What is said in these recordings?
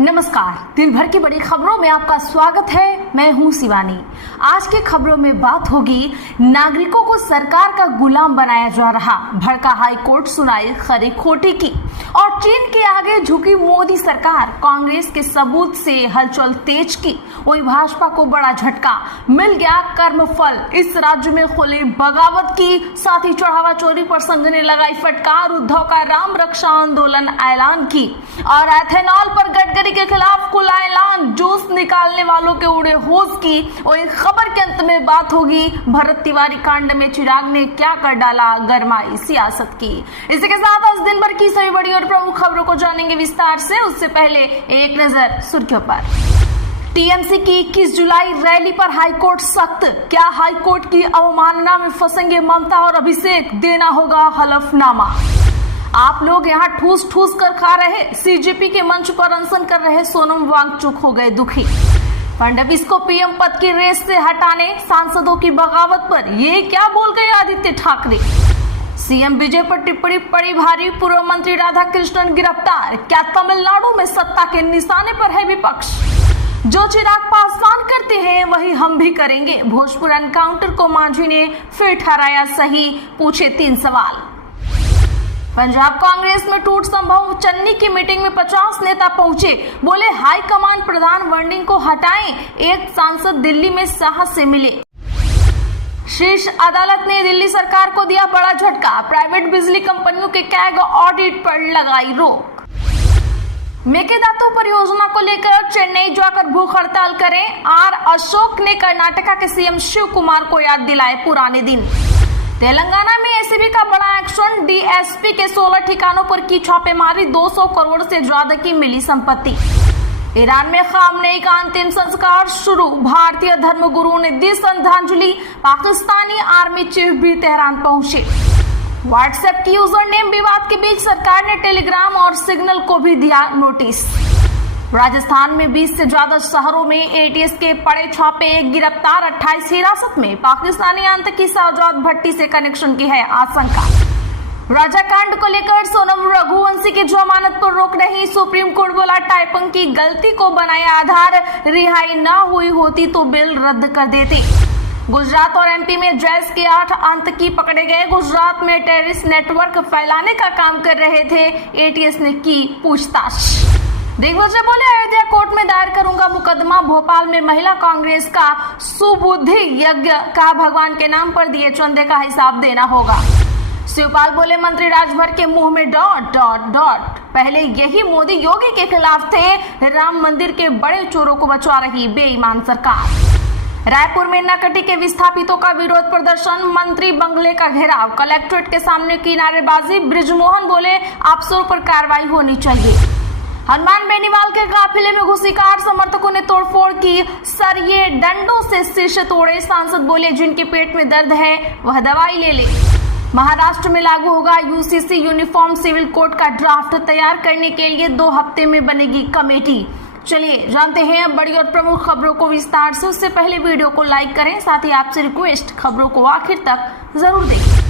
नमस्कार, दिन भर की बड़ी खबरों में आपका स्वागत है। मैं हूं शिवानी। आज की खबरों में बात होगी, नागरिकों को सरकार का गुलाम बनाया जा रहा, भड़का हाई कोर्ट सुनाई खरी खोटी की, और चीन के आगे झुकी मोदी सरकार, कांग्रेस के सबूत से हलचल तेज की। वही भाजपा को बड़ा झटका, मिल गया कर्मफल। इस राज्य में खुली बगावत की, साथ ही चढ़ावा चोरी पर संघ ने लगाई फटकार, उद्धव का राम रक्षा आंदोलन ऐलान की, और एथेनॉल पर गडकरी के खिलाफ खुला ऐलान, जूस निकालने वालों के उड़े होश की। और इस खबर के अंत में बात होगी, भरत तिवारी कांड में चिराग ने क्या कर डाला गरमाई सियासत की। इसी के साथ आज दिन भर की सभी बड़ी और प्रमुख खबरों को जानेंगे विस्तार से। उससे पहले एक नजर सुर्खियों पर। टीएमसी की 21 जुलाई रैली पर हाईकोर्ट सख्त, क्या हाईकोर्ट की अवमानना में फंसेंगे ममता और अभिषेक, देना होगा हलफनामा। आप लोग यहाँ ठूस ठूस कर खा रहे, सीजेपी के मंच पर अनशन कर रहे सोनम वांगचुक हो गए दुखी। फडणवीस को पीएम पद की रेस से हटाने सांसदों की बगावत पर ये क्या बोल गए आदित्य ठाकरे। सीएम विजय पर टिप्पणी पड़ी भारी, पूर्व मंत्री राधाकृष्णन गिरफ्तार, क्या तमिलनाडु में सत्ता के निशाने पर है विपक्ष। जो चिराग पासवान करते हैं वही हम भी करेंगे, भोजपुर एनकाउंटर को मांझी ने फिर ठहराया सही, पूछे 3 सवाल। पंजाब कांग्रेस में टूट संभव, चन्नी की मीटिंग में 50 नेता पहुंचे, बोले हाईकमान प्रधान वर्डिंग को हटाएं, एक सांसद दिल्ली में साहस से मिले। शीर्ष अदालत ने दिल्ली सरकार को दिया बड़ा झटका, प्राइवेट बिजली कंपनियों के कैग ऑडिट पर लगाई रोक। मेकेदातु परियोजना को लेकर चेन्नई जाकर भूख हड़ताल करें, आर अशोक ने कर्नाटका के सीएम शिव कुमार को याद दिलाए पुराने दिन। तेलंगाना में एसीबी का बड़ा एक्शन, डीएसपी के 16 ठिकानों पर की छापेमारी, 200 करोड़ से ज्यादा की मिली संपत्ति। ईरान में खामनेई का अंतिम संस्कार शुरू, भारतीय धर्मगुरु ने दी श्रद्धांजलि, पाकिस्तानी आर्मी चीफ भी तेहरान पहुंचे। व्हाट्सएप की यूजर नेम विवाद के बीच सरकार ने टेलीग्राम और सिग्नल को भी दिया नोटिस। राजस्थान में 20 से ज्यादा शहरों में एटीएस के पड़े छापे, गिरफ्तार 28 हिरासत में, पाकिस्तानी आतंकी शाहजाद भट्टी से कनेक्शन की है आशंका। राजाकांड को लेकर सोनम रघुवंशी की जमानत पर रोक नहीं, सुप्रीम कोर्ट बोला टाइपिंग की गलती को बनाया आधार, रिहाई न हुई होती तो बिल रद्द कर देते। गुजरात और एमपी में जैश के 8 आतंकी पकड़े गए, गुजरात में टेररिस्ट नेटवर्क फैलाने का काम कर रहे थे, एटीएस ने की पूछताछ। दिग्विजय बोले अयोध्या कोर्ट में दायर करूंगा मुकदमा, भोपाल में महिला कांग्रेस का सुबुद्धि यज्ञ, का भगवान के नाम पर दिए चंदे का हिसाब देना होगा। शिवपाल बोले मंत्री राजभर के मुंह में डॉट डॉट डॉट, पहले यही मोदी योगी के खिलाफ थे, राम मंदिर के बड़े चोरों को बचा रही बेईमान सरकार। रायपुर में नकटी के विस्थापितों का विरोध प्रदर्शन, मंत्री बंगले का घेराव, कलेक्ट्रेट के सामने की नारेबाजी, बृजमोहन बोले अफसरों पर कार्रवाई होनी चाहिए। हनुमान बेनीवाल के काफिले में घुसी कार, समर्थकों ने तोड़फोड़ की, सरिये डंडों से शीश तोड़े, सांसद बोले जिनके पेट में दर्द है वह दवाई ले ले। महाराष्ट्र में लागू होगा यूसीसी यूनिफॉर्म सिविल कोड का ड्राफ्ट, तैयार करने के लिए 2 हफ्ते में बनेगी कमेटी। चलिए जानते हैं बड़ी और प्रमुख खबरों को विस्तार से। उससे पहले वीडियो को लाइक करें, साथ ही आपसे रिक्वेस्ट, खबरों को आखिर तक जरूर देखें।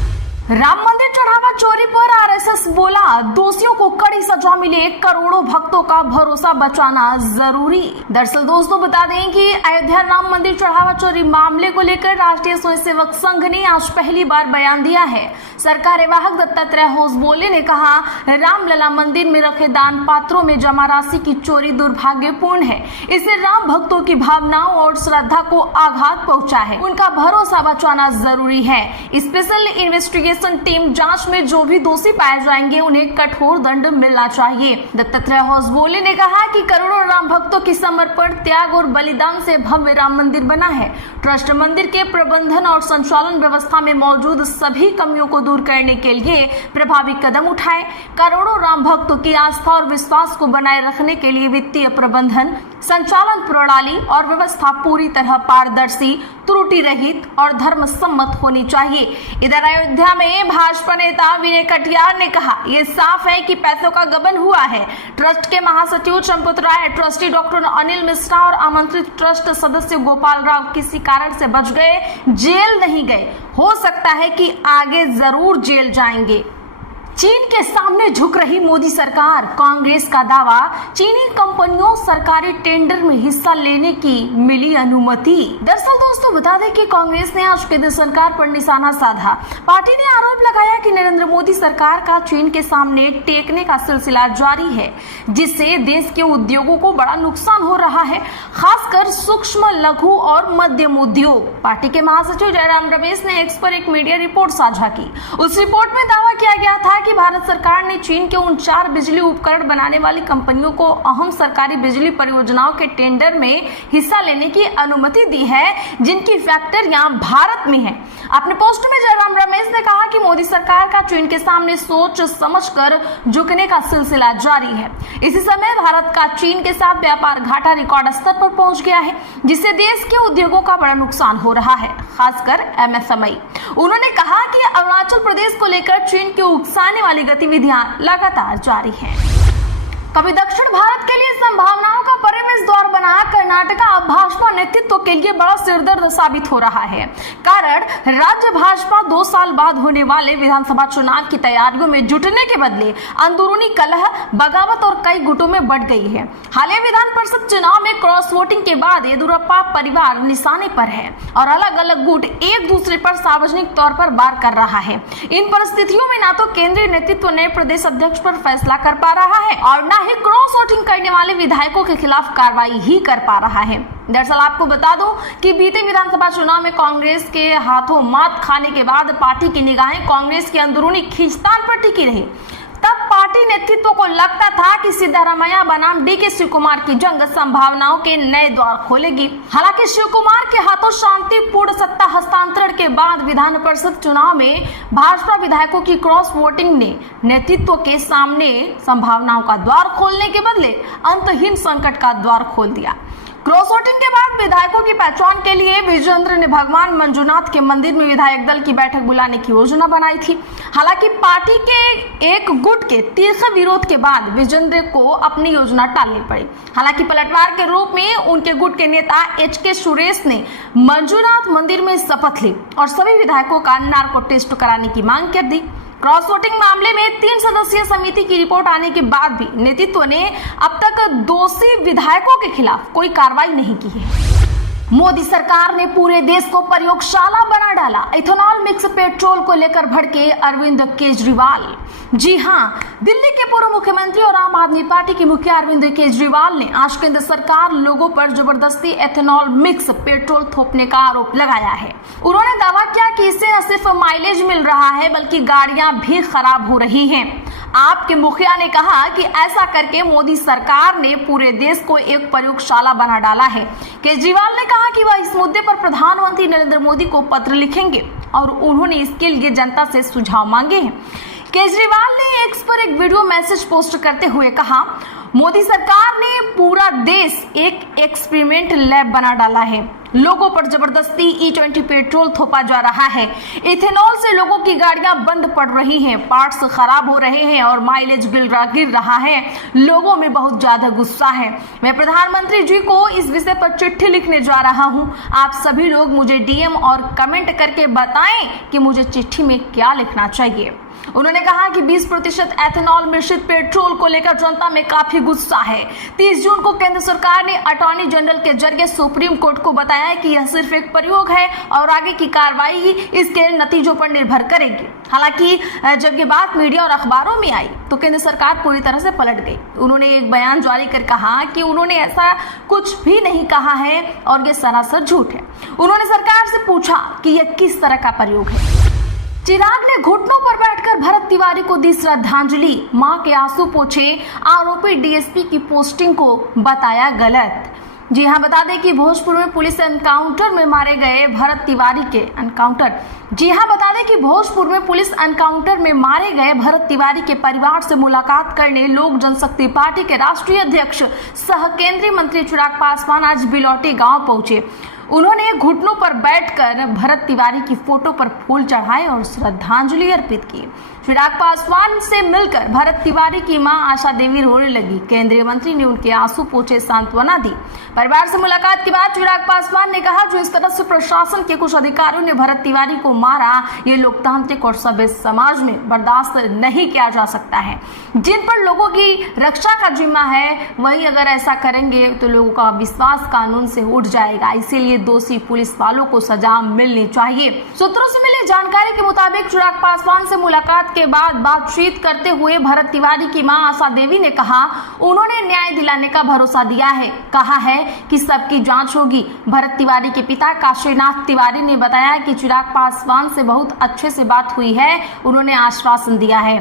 राम मंदिर चढ़ावा चोरी पर आरएसएस बोला दोषियों को कड़ी सजा मिले, करोड़ों भक्तों का भरोसा बचाना जरूरी। दरअसल दोस्तों बता दें कि अयोध्या राम मंदिर चढ़ावा चोरी मामले को लेकर राष्ट्रीय स्वयंसेवक संघ ने आज पहली बार बयान दिया है। सरकार वाहक दत्तात्रेय होसबोले ने कहा, रामलला मंदिर में रखे दान पात्रों में जमा राशि की चोरी दुर्भाग्यपूर्ण है, इससे राम भक्तों की भावनाओं और श्रद्धा को आघात पहुंचा है, उनका भरोसा बचाना जरूरी है। स्पेशल इन्वेस्टिगेशन टीम जांच में जो भी दोषी पाए जाएंगे उन्हें कठोर दंड मिलना चाहिए। दत्तात्रेय होसबोले ने कहा कि करोड़ों राम भक्तों की समर्पण, त्याग और बलिदान से भव्य राम मंदिर बना है। ट्रस्ट मंदिर के प्रबंधन और संचालन व्यवस्था में मौजूद सभी कमियों को दूर करने के लिए प्रभावी कदम उठाए। करोड़ों राम भक्तों की आस्था और विश्वास को बनाए रखने के लिए वित्तीय प्रबंधन, संचालन प्रणाली और व्यवस्था पूरी तरह पारदर्शी, त्रुटि रहित और धर्म सम्मत होनी चाहिए। इधर अयोध्या में भाजपा नेता विनय कटियार ने कहा, ये साफ है कि पैसों का गबन हुआ है। ट्रस्ट के महासचिव चंपत राय, ट्रस्टी डॉक्टर अनिल मिश्रा और आमंत्रित ट्रस्ट सदस्य गोपाल राव किसी कारण से बच गए, जेल नहीं गए। हो सकता है कि आगे जरूर जेल जाएंगे। चीन के सामने झुक रही मोदी सरकार, कांग्रेस का दावा, चीनी कंपनियों सरकारी टेंडर में हिस्सा लेने की मिली अनुमति। दरअसल दोस्तों बता दें कि कांग्रेस ने आज केंद्र सरकार पर निशाना साधा। पार्टी ने आरोप लगाया कि नरेंद्र मोदी सरकार का चीन के सामने टेकने का सिलसिला जारी है, जिससे देश के उद्योगों को बड़ा नुकसान हो रहा है, खासकर सूक्ष्म, लघु और मध्यम उद्योग। पार्टी के महासचिव जयराम रमेश ने एक्स पर एक मीडिया रिपोर्ट साझा की। उस रिपोर्ट में दावा किया गया था कि भारत सरकार ने चीन के उन 4 बिजली उपकरण बनाने वाली कंपनियों को अहम सरकारी बिजली परियोजनाओं के टेंडर में हिस्सा लेने की अनुमति दी है, जिनकी फैक्ट्रियां भारत में हैं। अपने पोस्ट में जयराम रमेश ने कहा कि मोदी सरकार का चीन के सामने सोच समझकर झुकने का सिलसिला जारी है। इसी समय भारत का चीन के साथ व्यापार घाटा रिकॉर्ड स्तर पर पहुंच गया है, जिससे देश के उद्योगों का बड़ा नुकसान हो रहा है, खासकर एमएसएमई। उन्होंने कहा कि अरुणाचल प्रदेश को लेकर चीन की उकसाने वाली गतिविधियां लगातार जारी हैं। कभी दक्षिण भारत के लिए संभावनाओं का प्रवेश द्वार बना कर्नाटक अब भाजपा नेतृत्व के लिए बड़ा सिरदर्द साबित हो रहा है। कारण राज्य भाजपा 2 साल बाद होने वाले विधानसभा चुनाव की तैयारियों में जुटने के बदले अंदरूनी कलह, बगावत और कई गुटों में बढ़ गई है। हालिया विधान परिषद चुनाव में क्रॉस वोटिंग के बाद येदियुरप्पा परिवार निशाने पर है और अलग अलग गुट एक दूसरे पर सार्वजनिक तौर पर वार कर रहा है। इन परिस्थितियों में न तो केंद्रीय नेतृत्व ने प्रदेश अध्यक्ष पर फैसला कर पा रहा है और न ही क्रॉस वोटिंग करने वाले विधायकों के खिलाफ कार्रवाई ही कर पा रहा है। दरअसल आपको बता दूं कि बीते विधानसभा चुनाव में कांग्रेस के हाथों मात खाने के बाद पार्टी की निगाहें कांग्रेस के अंदरूनी खींचतान पर टिकी रही। तब पार्टी नेतृत्व को लगता था कि सिद्धारमैया बनाम डीके शिव कुमार की जंग संभावनाओं के नए द्वार खोलेगी। हालांकि शिव कुमार के हाथों शांतिपूर्ण सत्ता हस्तांतरण के बाद विधान परिषद चुनाव में भाजपा विधायकों की क्रॉस वोटिंग ने नेतृत्व के सामने संभावनाओं का द्वार खोलने के बदले अंतहीन संकट का द्वार खोल दिया। क्रॉस वोटिंग के बाद विधायकों की पहचान के लिए विजेंद्र ने भगवान मंजुनाथ के मंदिर में विधायक दल की बैठक बुलाने की योजना बनाई थी। हालांकि पार्टी के एक गुट के तीखे विरोध के बाद विजेंद्र को अपनी योजना टालनी पड़ी। हालांकि पलटवार के रूप में उनके गुट के नेता HK सुरेश ने मंजुनाथ मंदिर में शपथ ली और सभी विधायकों का नार्को टेस्ट कराने की मांग कर दी। क्रॉस वोटिंग मामले में 3 सदस्यीय समिति की रिपोर्ट आने के बाद भी नेतृत्व ने अब तक दोषी विधायकों के खिलाफ कोई कार्रवाई नहीं की है। मोदी सरकार ने पूरे देश को प्रयोगशाला बना डाला। इथेनॉल मिक्स पेट्रोल को लेकर भड़के अरविंद केजरीवाल। जी हां, दिल्ली के पूर्व मुख्यमंत्री और आम आदमी पार्टी के मुखिया अरविंद केजरीवाल ने आज केंद्र सरकार लोगों पर जबरदस्ती इथेनॉल मिक्स पेट्रोल थोपने का आरोप लगाया है। उन्होंने दावा किया कि इससे न सिर्फ माइलेज मिल रहा है बल्कि गाड़ियां भी खराब हो रही हैं। आपके मुखिया ने कहा कि ऐसा करके मोदी सरकार ने पूरे देश को एक प्रयोगशाला बना डाला है। केजरीवाल ने कहा कि वह इस मुद्दे पर प्रधानमंत्री नरेंद्र मोदी को पत्र लिखेंगे और उन्होंने इसके लिए जनता से सुझाव मांगे हैं। केजरीवाल ने एक्स पर एक वीडियो मैसेज पोस्ट करते हुए कहा, मोदी सरकार ने पूरा देश एक एक्सपेरिमेंट लैब बना डाला है। लोगों पर जबरदस्ती E20 पेट्रोल थोपा जा रहा है। इथेनॉल से लोगों की गाड़ियां बंद पड़ रही हैं, पार्ट्स खराब हो रहे हैं और माइलेज गिर रहा है। लोगों में बहुत ज्यादा गुस्सा है। मैं प्रधानमंत्री जी को इस विषय पर चिट्ठी लिखने जा रहा हूं। आप सभी लोग मुझे DM और कमेंट करके बताएं कि मुझे चिट्ठी में क्या लिखना चाहिए। उन्होंने कहा कि 20% एथेनॉल मिश्रित पेट्रोल को लेकर जनता में काफी गुस्सा है। 30 जून को केंद्र सरकार ने अटॉर्नी जनरल के जरिए सुप्रीम कोर्ट को बताया कि यह सिर्फ एक प्रयोग है और आगे की कार्रवाई इसके नतीजों पर निर्भर करेगी। हालांकि जब ये बात मीडिया और अखबारों में आई तो केंद्र सरकार पूरी तरह से पलट गई। उन्होंने एक बयान जारी कर कहा कि उन्होंने ऐसा कुछ भी नहीं कहा है और ये सरासर झूठ है। उन्होंने सरकार से पूछा कि यह किस तरह का प्रयोग है। चिराग ने घुटनों पर बैठकर भरत तिवारी को दी श्रद्धांजलि। मां के आंसू पोंछे, आरोपी DSP की पोस्टिंग को बताया गलत। जी हां, बता दें कि भोजपुर में पुलिस एनकाउंटर में मारे गए भरत तिवारी के भरत तिवारी के परिवार से मुलाकात करने लोक जनशक्ति पार्टी के राष्ट्रीय अध्यक्ष सह केंद्रीय मंत्री चिराग पासवान आज बिलौटी गांव पहुंचे। उन्होंने घुटनों पर बैठकर भरत तिवारी की फोटो पर फूल चढ़ाए और श्रद्धांजलि अर्पित की। चिराग पासवान से मिलकर भरत तिवारी की मां आशा देवी रोने लगी। केंद्रीय मंत्री ने उनके आंसू पोंछे, सांत्वना दी। परिवार से मुलाकात के बाद चिराग पासवान ने कहा, जो इस तरह से प्रशासन के कुछ अधिकारियों ने भरत तिवारी को मारा, ये लोकतांत्रिक और सभ्य समाज में बर्दाश्त नहीं किया जा सकता है। जिन पर लोगों की रक्षा का जिम्मा है, वही अगर ऐसा करेंगे तो लोगों का विश्वास कानून से उठ जाएगा। इसीलिए दोषी पुलिस वालों को सजा मिलनी चाहिए। सूत्रों से मिली जानकारी के मुताबिक चिराग पासवान से मुलाकात के बाद बातचीत करते हुए भरत तिवारी की मां आशा देवी ने कहा, उन्होंने न्याय दिलाने का भरोसा दिया है, कहा है कि सबकी जांच होगी। भरत तिवारी के पिता काशीनाथ तिवारी ने बताया कि चिराग पासवान से बहुत अच्छे से बात हुई है, उन्होंने आश्वासन दिया है।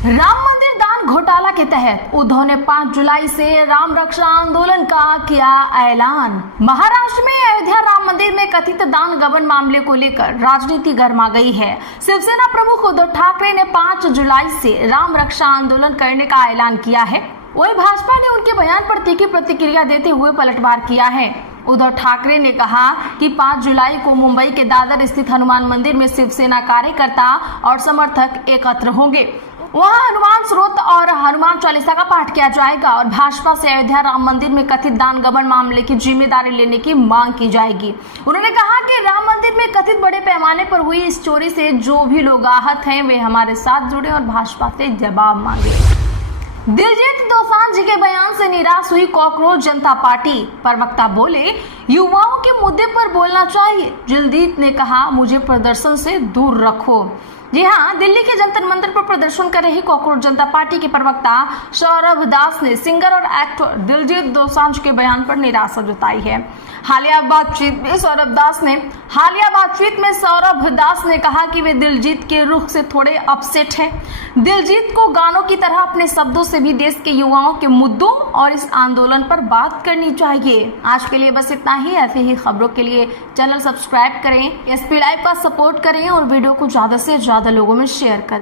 राम मंदिर दान घोटाला के तहत उद्धव ने 5 जुलाई से राम रक्षा आंदोलन का किया ऐलान। महाराष्ट्र में अयोध्या राम मंदिर में कथित दान गबन मामले को लेकर राजनीति गर्मा गई है। शिवसेना प्रमुख उद्धव ठाकरे ने 5 जुलाई से राम रक्षा आंदोलन करने का ऐलान किया है। वही भाजपा ने उनके बयान पर तीखी प्रतिक्रिया देते हुए पलटवार किया है। उद्धव ठाकरे ने कहा कि 5 जुलाई को मुंबई के दादर स्थित हनुमान मंदिर में शिवसेना कार्यकर्ता और समर्थक एकत्र होंगे। वहां हनुमान स्रोत और हनुमान चालीसा का पाठ किया जाएगा और भाजपा से अयोध्या राम मंदिर में कथित दान गबन मामले की जिम्मेदारी लेने की मांग की जाएगी। उन्होंने कहा कि राम मंदिर में कथित बड़े पैमाने पर हुई इस चोरी से जो भी लोग आहत हैं, वे हमारे साथ जुड़े और भाजपा से जवाब मांगे। दिलजीत दोसांझ के बयान से निराश हुई कॉकरोच जनता पार्टी। प्रवक्ता बोले, युवाओं के मुद्दे पर बोलना चाहिए। दिलजीत ने कहा, मुझे प्रदर्शन से दूर रखो। जी हां, दिल्ली के जंतर मंतर पर प्रदर्शन कर रही कॉकरोच जनता पार्टी के प्रवक्ता सौरभ दास ने सिंगर और एक्टर दिलजीत दोसांझ के बयान पर निराशा जताई है। हालिया बातचीत में सौरभ दास ने कहा कि वे दिलजीत के रुख से थोड़े अपसेट हैं। दिलजीत को गानों की तरह अपने शब्दों से भी देश के युवाओं के मुद्दों और इस आंदोलन पर बात करनी चाहिए। आज के लिए बस इतना ही। ऐसे ही खबरों के लिए चैनल सब्सक्राइब करें, एसपी लाइव का सपोर्ट करें और वीडियो को ज्यादा से ज्यादा लोगों में शेयर करें।